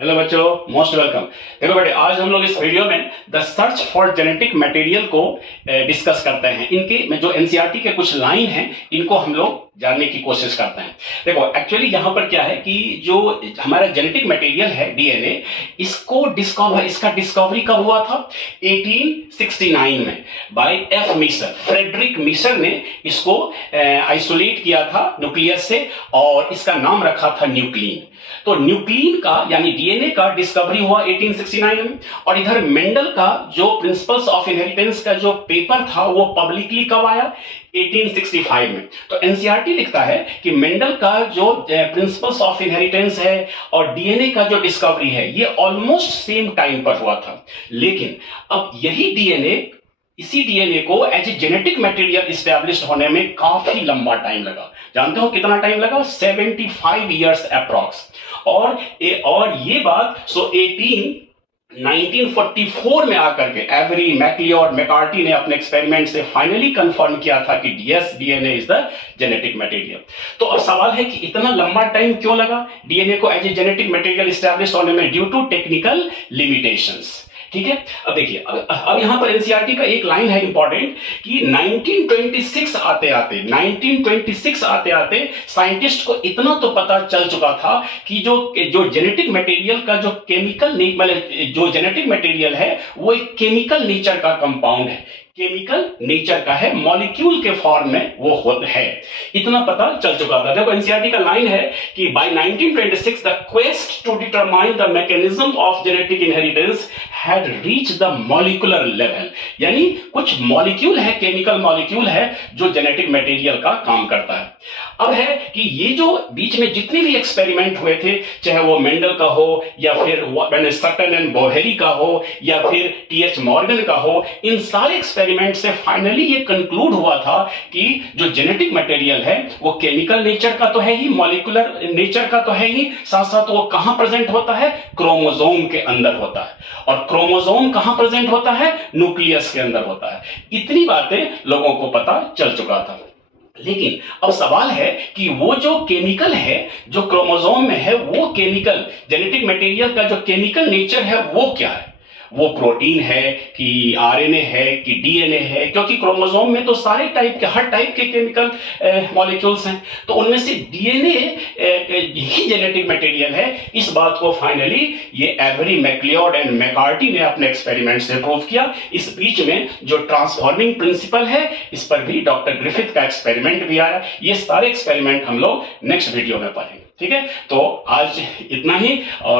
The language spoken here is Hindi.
हेलो बच्चों, मोस्ट वेलकम। देखो बेटे, आज हम लोग इस वीडियो में the search for genetic material को डिस्कस करते हैं। इनके में जो एनसीईआरटी के कुछ लाइन हैं, इनको हम लोग जानने की कोशिश करते हैं। देखो, एक्चुअली यहाँ पर क्या है कि जो हमारा जेनेटिक मटेरियल है डीएनए, इसका डिस्कवरी कब हुआ था? 1869 में by F Miescher, Friedrich Miescher ने इसको आइसोलेट किया था न्यूक्लियस से और इसका नाम रखा था न्यूक्लिन। तो न्यूक्लिन का यानी डीएनए का डिस्कवरी हुआ 1869 में। और इधर मेंडल का जो प्रिंसिपल्स ऑफ इनहेरिटेंस का जो पेपर था वो पब्लिकली कब आया? 1865 में। तो एनसीईआरटी लिखता है कि मेंडल का जो प्रिंसिपल्स ऑफ इनहेरिटेंस है और डीएनए का जो डिस्कवरी है ये ऑलमोस्ट सेम टाइम पर हुआ था। लेकिन अब इसी डीएनए को as a genetic material establish होने में काफी लंबा टाइम लगा। जानते हो कितना टाइम लगा? 75 इयर्स अप्रॉक्स। और ये बात 1944 में आकर के एवरी, मैकली और मैकार्टी ने अपने एक्सपेरिमेंट से फाइनली कंफर्म किया था कि yes, DNA is the genetic material. तो अब सवाल है कि इतना लंबा टाइम क्यों लगा डीएनए को as a genetic material establish होने में? Due to technical limitations. ठीक है, अब देखिए, अब यहां पर एनसीईआरटी का एक लाइन है इंपॉर्टेंट कि 1926 आते आते साइंटिस्ट को इतना तो पता चल चुका था कि जो जेनेटिक मटेरियल का जो जो जेनेटिक मटेरियल है वो एक केमिकल नेचर का कंपाउंड है, केमिकल नेचर का है, मॉलिक्यूल के फॉर्म में वो है। इतना पता चल चुका था। देखो, एनसीईआरटी का लाइन है कि by 1926 the quest to determine the mechanism of genetic inheritance had reached the molecular level. यानी कुछ मॉलिक्यूल है, केमिकल मॉलिक्यूल है जो जेनेटिक मटेरियल का काम करता है। अब है कि ये जो बीच में जितने भी एक्सपेरिमेंट हुए थे, चाहे वो मेंडल का हो या फिर सटन एंड बोहेली का हो या फिर टीएच मॉर्गन का हो, इन सारे एक्सपेरिमेंट से फाइनली ये कंक्लूड हुआ था कि जो जेनेटिक मटेरियल है वो केमिकल नेचर का तो है ही, मॉलिक्यूलर नेचर का तो है ही, साथ साथ वो कहां प्रेजेंट होता है? क्रोमोसोम के अंदर होता है। और क्रोमोसोम कहां प्रेजेंट होता है? न्यूक्लियस के अंदर होता है। इतनी बातें लोगों को पता चल चुका था। लेकिन अब सवाल है कि वो जो केमिकल है जो क्रोमोसोम में है, वो केमिकल जेनेटिक मटेरियल का जो केमिकल नेचर है वो क्या है? वो प्रोटीन है कि आरएनए है कि डीएनए है? क्योंकि क्रोमोसोम में तो हर टाइप के केमिकल मॉलिक्यूल्स हैं, तो उनमें से डीएनए ही जेनेटिक मटेरियल है। इस बात को फाइनली ये एवरी, मैकलियोड एंड मैकार्टी ने अपने एक्सपेरिमेंट से प्रूव किया। इस बीच में जो ट्रांसफॉर्मिंग प्रिंसिपल है, इस पर भी डॉक्टर ग्रिफिथ का एक्सपेरिमेंट भी आया। ये सारे एक्सपेरिमेंट हम लोग नेक्स्ट वीडियो में पढ़ेंगे। ठीक है, तो आज इतना ही। और